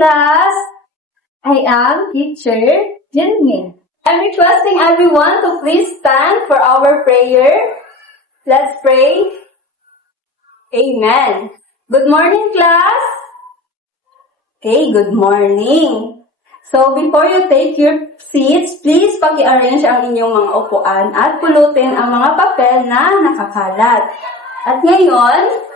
class! I am teacher Jinmin. I'm requesting everyone to please stand for our prayer. Let's pray. Amen. Good morning, class. Okay, good morning. So, before you take your seats, please paki-arrange ang inyong mga upuan at pulutin ang mga papel na nakakalat. At ngayon,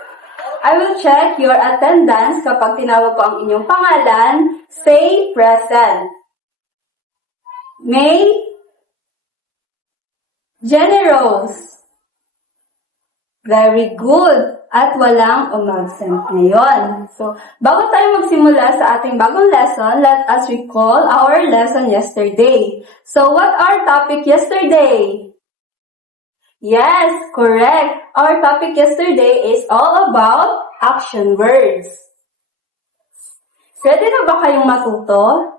I will check your attendance. Kapag tinawag ko ang inyong pangalan, say present. May, Jenny Rose. Very good. At walang umabsent ngayon. So, bago tayo magsimula sa ating bagong lesson, let us recall our lesson yesterday. So, what our topic yesterday? Yes, correct. Our topic yesterday is all about action words. Ready na ba kayong matuto?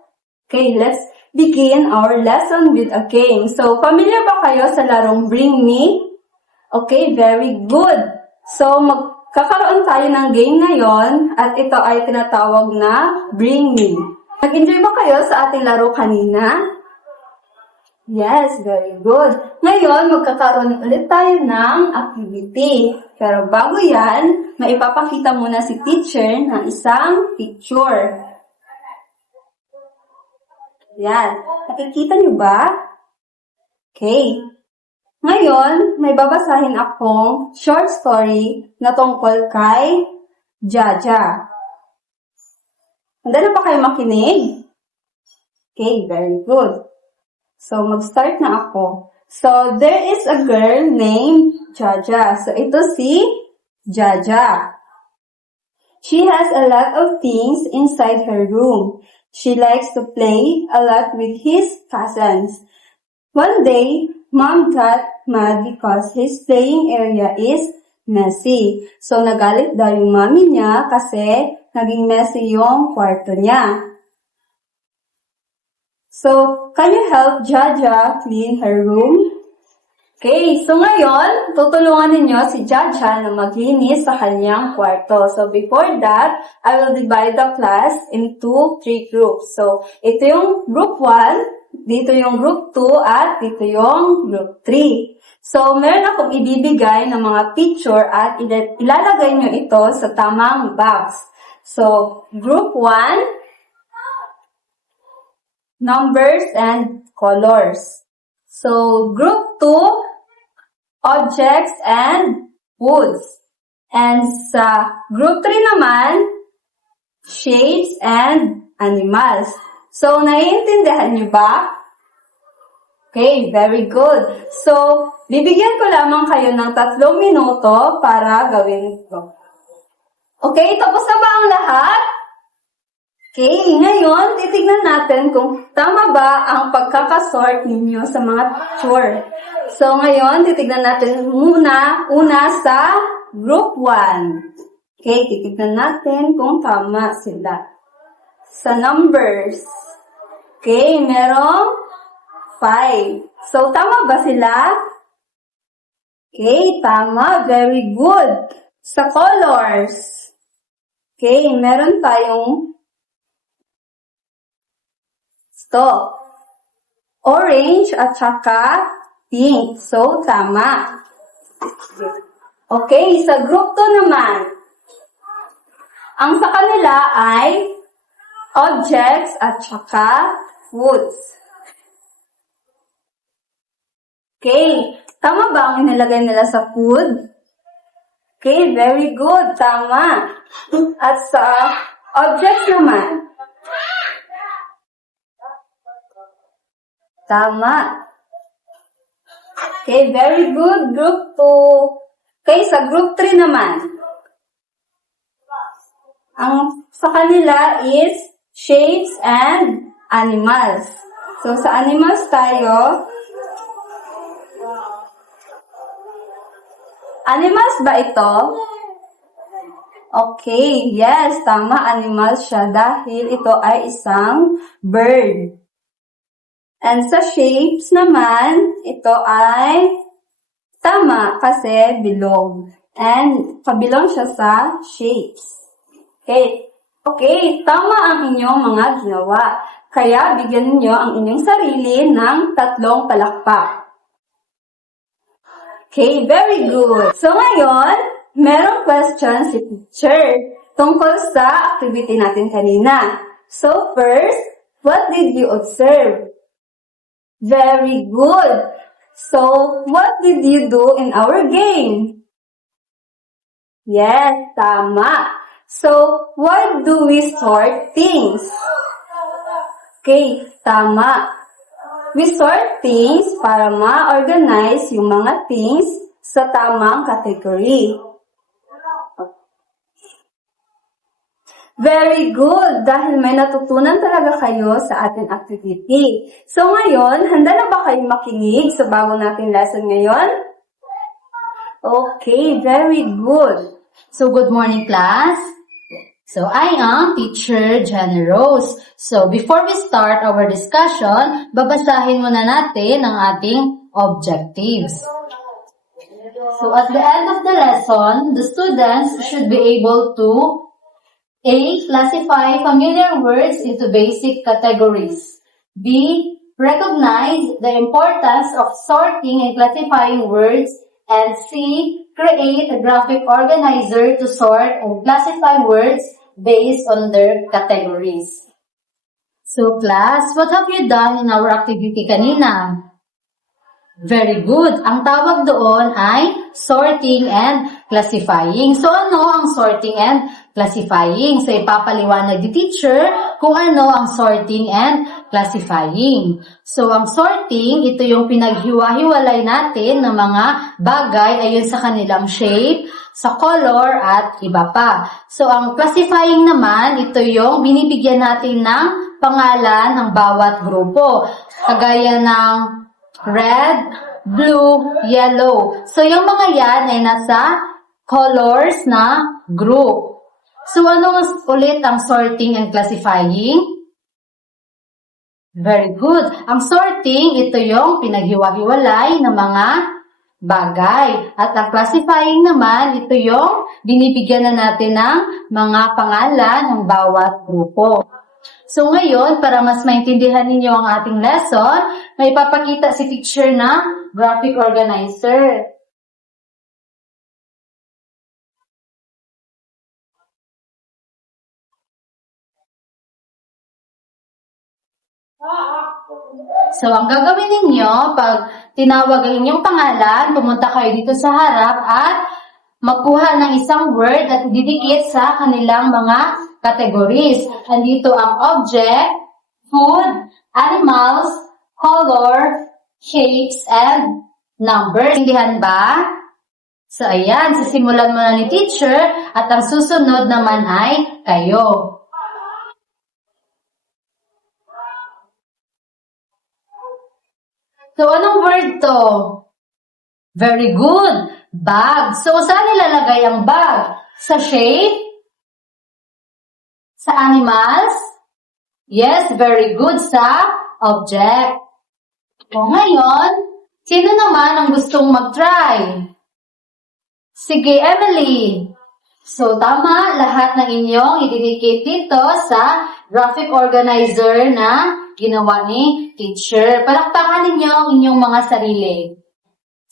Okay, let's begin our lesson with a game. So, familiar ba kayo sa larong Bring Me? Okay, very good. So, magkakaroon tayo ng game ngayon at ito ay tinatawag na Bring Me. Nag-enjoy ba kayo sa ating laro kanina? Yes, very good. Ngayon, magkakaroon ulit tayo ng activity. Pero bago yan, maipapakita muna si teacher ng isang picture. Yan. Nakikita niyo ba? Okay. Ngayon, may babasahin akong short story na tungkol kay Jaja. Handa na ba kayo makinig? Okay, very good. So, mag-start na ako. So, there is a girl named Jaja. So, ito si Jaja. She has a lot of things inside her room. She likes to play a lot with his cousins. One day, Mom got mad because his playing area is messy. So, nagalit daw yung mommy niya kasi naging messy yung kwarto niya. So, can you help Jaja clean her room? Okay, so ngayon, tutulungan ninyo si Jaja na maglinis sa kanyang kwarto. So, before that, I will divide the class into 3 groups. So, ito yung group 1, dito yung group 2, at dito yung group 3. So, meron akong ibibigay ng mga picture at ilalagay nyo ito sa tamang box. So, group 1, numbers and colors. So, group 2, objects and woods. And sa group 3 naman, shapes and animals. So, naiintindihan niyo ba? Okay, very good. So, bibigyan ko lamang kayo ng 3 minuto para gawin ito. Okay, tapos na ba ang lahat? Okay, ngayon, titignan natin kung tama ba ang pagkakasort ninyo sa mga picture. So, ngayon, titignan natin una sa group 1. Okay, titignan natin kung tama sila. Sa numbers. Okay, merong 5. So, tama ba sila? Okay, tama. Very good. Sa colors. Okay, meron tayong orange at saka pink. So, tama. Okay, sa group 2 naman. Ang sa kanila ay objects at saka foods. Okay, tama ba ang inilagay nila sa food? Okay, very good. Tama. At sa objects naman. Tama. Okay, very good. Group 2. Okay, sa group 3 naman. Ang sa kanila is shapes and animals. So, sa animals tayo. Animals ba ito? Okay, yes, tama. Animals siya dahil ito ay isang bird. And sa shapes naman, ito ay tama kasi bilog. And kabilong siya sa shapes. Okay. Okay, tama ang inyong mga ginawa. Kaya bigyan niyo ang inyong sarili ng 3 palakpak. Okay, very good. So ngayon, merong question si teacher tungkol sa activity natin kanina. So first, what did you observe? Very good. So, what did you do in our game? Yes, tama. So, why do we sort things? Okay, tama. We sort things para ma-organize yung mga things sa tamang category. Very good! Dahil may natutunan talaga kayo sa ating activity. So ngayon, handa na ba kayo makinig sa bago nating lesson ngayon? Okay, very good. So, good morning, class. So, I am Teacher Jenny Rose. So, before we start our discussion, babasahin muna natin ang ating objectives. So, at the end of the lesson, the students should be able to A. Classify familiar words into basic categories. B. Recognize the importance of sorting and classifying words. And C. Create a graphic organizer to sort and classify words based on their categories. So class, what have you done in our activity kanina? Very good. Ang tawag doon ay sorting and classifying. So ano ang sorting and classifying? So ipapaliwanag ni teacher kung ano ang sorting and classifying. So ang sorting, ito yung pinaghiwa-hiwalay natin ng mga bagay ayon sa kanilang shape, sa color at iba pa. So ang classifying naman, ito yung binibigyan natin ng pangalan ng bawat grupo. Kagaya ng red, blue, yellow. So, yung mga yan ay nasa colors na group. So, ano ulit ang sorting and classifying? Very good. Ang sorting, ito yung pinaghiwa-hiwalay ng mga bagay. At ang classifying naman, ito yung binibigyan na natin ng mga pangalan ng bawat grupo. So ngayon, para mas maintindihan ninyo ang ating lesson, may papakita si teacher na graphic organizer. So ang gagawin ninyo, pag tinawag ang inyong pangalan, pumunta kayo dito sa harap at magkuha ng isang word at didikit sa kanilang mga categories. Andito ang object, food, animals, color, shapes, and numbers. Intindihan ba? So, ayan. Sisimulan mo na ni teacher at ang susunod naman ay kayo. So, anong word to? Very good. Bag. So, saan nilalagay ang bag? Sa shape? Sa animals? Yes, very good. Sa object. O ngayon, sino naman ang gustong mag-try? Sige, Emily. So, tama. Lahat ng inyong ididikit dito sa graphic organizer na ginawa ni teacher. Palakpakan ninyo ang inyong mga sarili.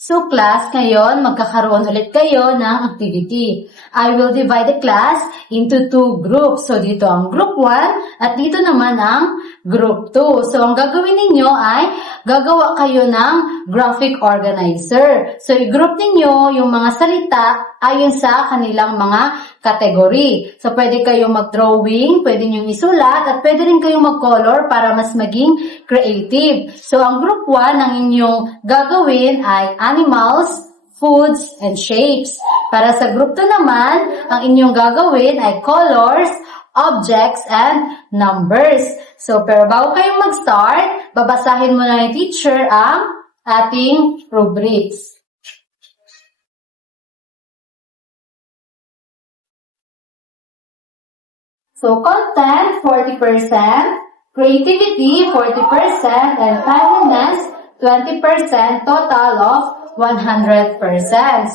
So class, ngayon magkakaroon ulit kayo ng activity. I will divide the class into 2 groups. So dito ang group 1 at dito naman ang group 2. So ang gagawin ninyo ay gagawa kayo ng graphic organizer. So i-group ninyo yung mga salita ayon sa kanilang mga category. So pwede kayong mag-drawing, pwede nyo isulat, at pwede rin kayong mag-color para mas maging creative. So ang group 1 ang inyong gagawin ay animals, foods, and shapes. Para sa group 2 naman, ang inyong gagawin ay colors, objects, and numbers. So, pero bago kayong mag-start, babasahin muna ni teacher ang ating rubrics. So, content, 40%, creativity, 40%, and timeliness, 20%, total of 100%.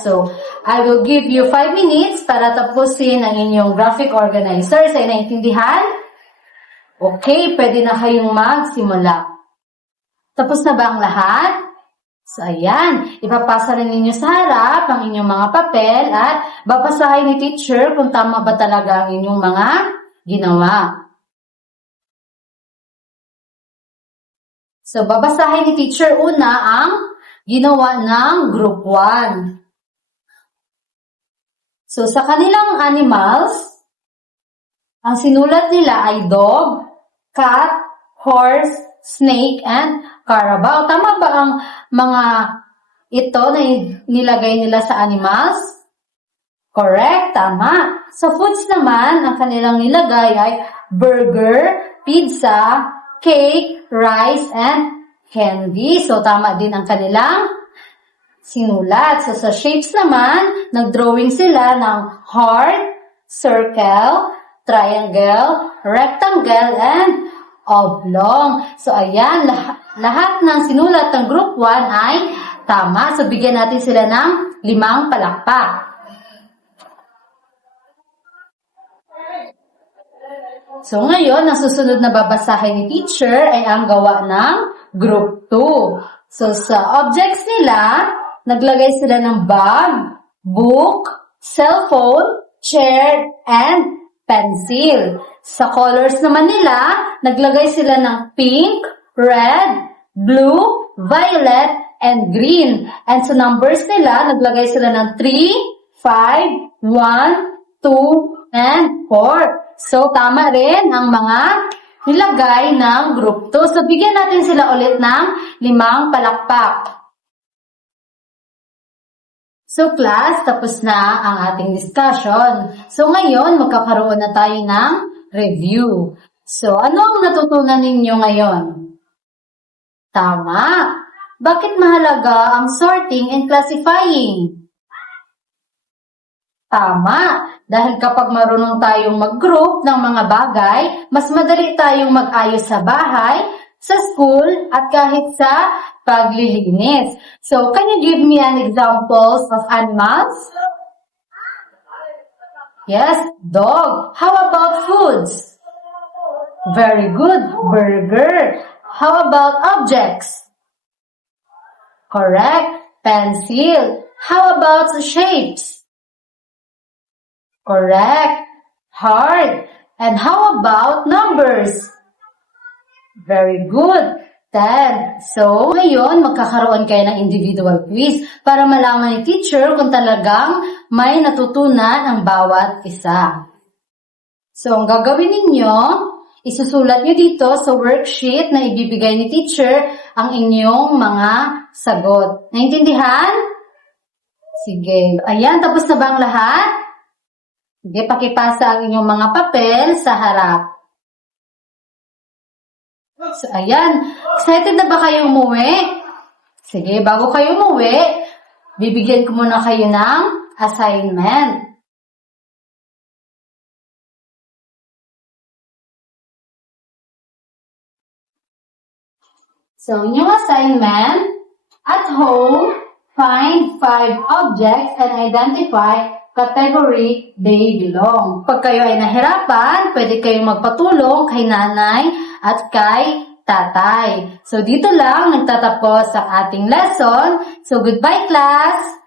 So, I will give you 5 minutes para tapusin ang inyong graphic organizer. Sa naintindihan? Okay, pwede na kayong magsimula. Tapos na ba ang lahat? So, ayan. Ipapasa rin ninyo sa harap ang inyong mga papel at babasahin ni teacher kung tama ba talaga ang inyong mga ginawa. So, babasahin ni teacher una ang ginawa ng group 1. So, sa kanilang animals, ang sinulat nila ay dog, cat, horse, snake, and carabao. Tama ba ang mga ito na nilagay nila sa animals? Correct, tama. Sa foods naman, ang kanilang nilagay ay burger, pizza, cake, rice, and candy. So, tama din ang kanilang sinulat. So, sa shapes naman, nag-drawing sila ng heart, circle, triangle, rectangle, and oblong. So, ayan, lahat ng sinulat ng group 1 ay tama. So, bigyan natin sila ng 5 palakpak. So, ngayon, ang susunod na babasahin ni teacher ay ang gawa ng group 2. So, sa objects nila, naglagay sila ng bag, book, cellphone, chair, and pencil. Sa colors naman nila, naglagay sila ng pink, red, blue, violet, and green. And sa numbers nila, naglagay sila ng 3, 5, 1, 2, and 4. So, tama rin ang mga nilagay ng group 2. So, bigyan natin sila ulit ng 5 palakpak. So, class, tapos na ang ating discussion. So, ngayon, magkakaroon na tayo ng review. So, ano ang natutunan ninyo ngayon? Tama. Bakit mahalaga ang sorting and classifying? Tama. Dahil kapag marunong tayong mag-group ng mga bagay, mas madali tayong mag-ayos sa bahay, sa school, at kahit sa paglilinis. So, can you give me an examples of animals? Yes, dog. How about foods? Very good, burger. How about objects? Correct, pencil. How about the shapes? Correct, heart. And how about numbers? Very good. 10. So, ngayon, magkakaroon kayo ng individual quiz para malaman ni teacher kung talagang may natutunan ang bawat isa. So, ang gagawin ninyo, isusulat nyo dito sa worksheet na ibibigay ni teacher ang inyong mga sagot. Naintindihan? Sige. Ayan, tapos na ba ang lahat? Sige, pakipasa ang inyong mga papel sa harap. So, ayan. Excited na ba kayo umuwi? Sige, bago kayo umuwi, bibigyan ko muna kayo ng assignment. So, inyong assignment, at home, find 5 objects and identify category they belong. Pag kayo ay nahirapan, pwede kayong magpatulong kay nanay at kay tatay. So, dito lang nagtatapos ang ating lesson. So, goodbye class!